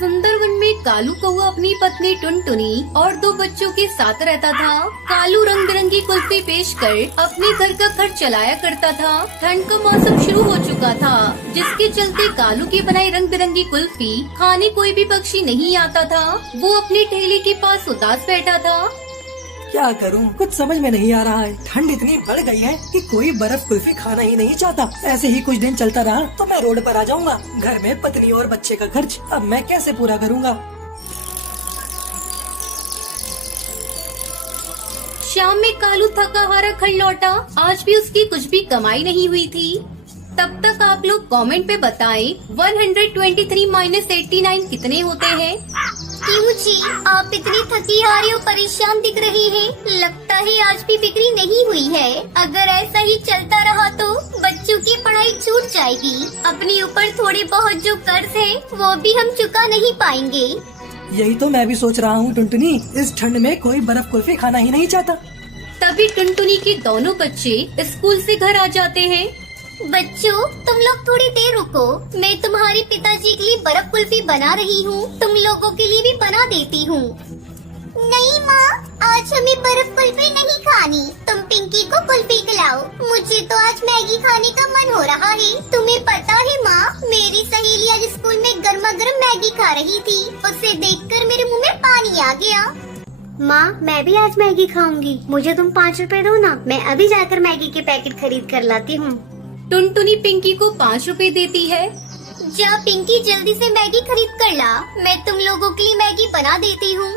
सुंदरवन में कालू कौआ अपनी पत्नी टुनटुनी और 2 बच्चों के साथ रहता था। कालू रंग बिरंगी कुल्फी पेश कर अपने घर का खर्च चलाया करता था। ठंड का मौसम शुरू हो चुका था, जिसके चलते कालू की बनाई रंग बिरंगी कुल्फी खाने कोई भी पक्षी नहीं आता था। वो अपने ठेले के पास उदास बैठा था। क्या करूं, कुछ समझ में नहीं आ रहा है। ठंड इतनी बढ़ गई है कि कोई बर्फ कुल्फी खाना ही नहीं चाहता। ऐसे ही कुछ दिन चलता रहा तो मैं रोड पर आ जाऊंगा। घर में पत्नी और बच्चे का खर्च अब मैं कैसे पूरा करूंगा। शाम में कालू थका हारा घर लौटा। आज भी उसकी कुछ भी कमाई नहीं हुई थी। तब तक आप लोग कमेंट पे बताएं 123 - 89 कितने होते हैं। क्यों जी, आप इतनी थकी हारी और परेशान दिख रही हैं। लगता है आज भी बिक्री नहीं हुई है। अगर ऐसा ही चलता रहा तो बच्चों की पढ़ाई छूट जाएगी। अपने ऊपर थोड़े बहुत जो कर्ज है वो भी हम चुका नहीं पाएंगे। यही तो मैं भी सोच रहा हूँ टुनटुनी, इस ठंड में कोई बर्फ कुल्फी खाना ही नहीं चाहता। तभी टुनटुनी के दोनों बच्चे स्कूल से घर आ जाते हैं। बच्चों, तुम लोग थोड़ी देर रुको। मैं तुम्हारे पिताजी के लिए बर्फ कुल्फी बना रही हूँ। तुम लोगों के लिए भी बना देती हूँ। नहीं माँ, आज हमें बर्फ कुल्फी नहीं खानी। तुम पिंकी को कुल्फी खिलाओ। मुझे तो आज मैगी खाने का मन हो रहा है। तुम्हें पता है माँ, मेरी सहेली आज स्कूल में गर्मा गर्म मैगी खा रही थी। उसे देखकर मेरे मुँह में पानी आ गया। माँ, मैं भी आज मैगी खाऊंगी। मुझे तुम 5 रुपए दो ना, मैं अभी जाकर मैगी के पैकेट खरीद कर लाती हूँ। टुनटुनी पिंकी को 5 रुपए देती है। जा पिंकी, जल्दी से मैगी खरीद कर ला। मैं तुम लोगों के लिए मैगी बना देती हूँ।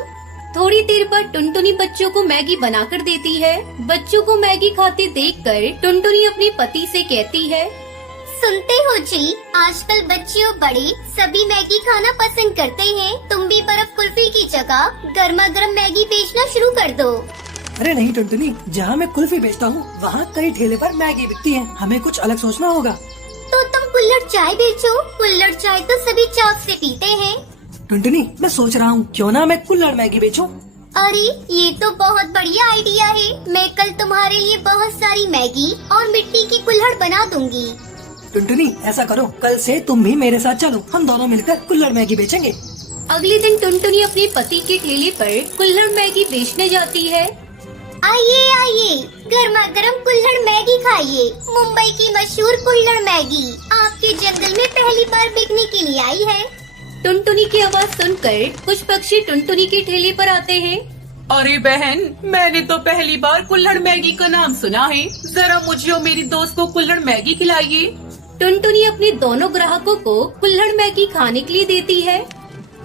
थोड़ी देर बाद टुनटुनी बच्चों को मैगी बनाकर देती है। बच्चों को मैगी खाते देखकर टुनटुनी अपने पति से कहती है, सुनते हो जी, आजकल बच्चे और बड़े सभी मैगी खाना पसंद करते हैं। तुम भी बर्फ कुल्फी की जगह गर्मा गर्म मैगी बेचना शुरू कर दो। अरे नहीं टुनटुनी, जहाँ मैं कुल्फी बेचता हूँ वहाँ कई ठेले पर मैगी बिकती है। हमें कुछ अलग सोचना होगा। तो तुम कुल्हड़ चाय बेचो। कुल्हड़ चाय तो सभी चाव से पीते हैं। टुनटुनी, मैं सोच रहा हूँ क्यों ना मैं कुल्हड़ मैगी बेचूं। अरे ये तो बहुत बढ़िया आइडिया है। मैं कल तुम्हारे लिए बहुत सारी मैगी और मिट्टी की कुल्हड़ बना दूंगी। टुनटुनी, ऐसा करो, कल से तुम भी मेरे साथ चलो। हम दोनों मिलकर कुल्हड़ मैगी बेचेंगे। अगले दिन टुनटुनी अपने पति के ठेले पर कुल्हड़ मैगी बेचने जाती है। आइए आइए, गर्मा गर्म कुल्हड़ मैगी खाइए। मुंबई की मशहूर कुल्हड़ मैगी आपके जंगल में पहली बार बिकने के लिए आई है। टुनटुनी की आवाज सुनकर कुछ पक्षी टुनटुनी के ठेले पर आते हैं। अरे बहन, मैंने तो पहली बार कुल्हड़ मैगी का नाम सुना है। जरा मुझे और मेरी दोस्त को कुल्हड़ मैगी खिलाइए। टुनटुनी अपने दोनों ग्राहकों को कुल्हड़ मैगी खाने के लिए देती है।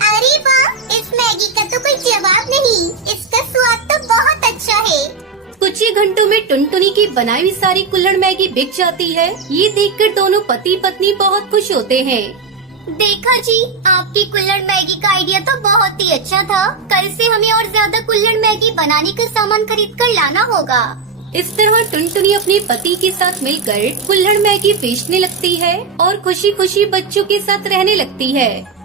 अरे वाह, इस मैगी का तो कोई जवाब नहीं। इसका स्वाद तो बहुत अच्छा है। कुछ ही घंटों में टुनटुनी की बनाई हुई सारी कुल्हड़ मैगी बिक जाती है। ये देखकर दोनों पति पत्नी बहुत खुश होते हैं। देखा जी, आपकी कुल्हड़ मैगी का आइडिया तो बहुत ही अच्छा था। कल से हमें और ज्यादा कुल्हड़ मैगी बनाने का सामान खरीद कर लाना होगा। इस तरह टुनटुनी अपने पति के साथ मिलकर कुल्हड़ मैगी बेचने लगती है और खुशी खुशी बच्चों के साथ रहने लगती है।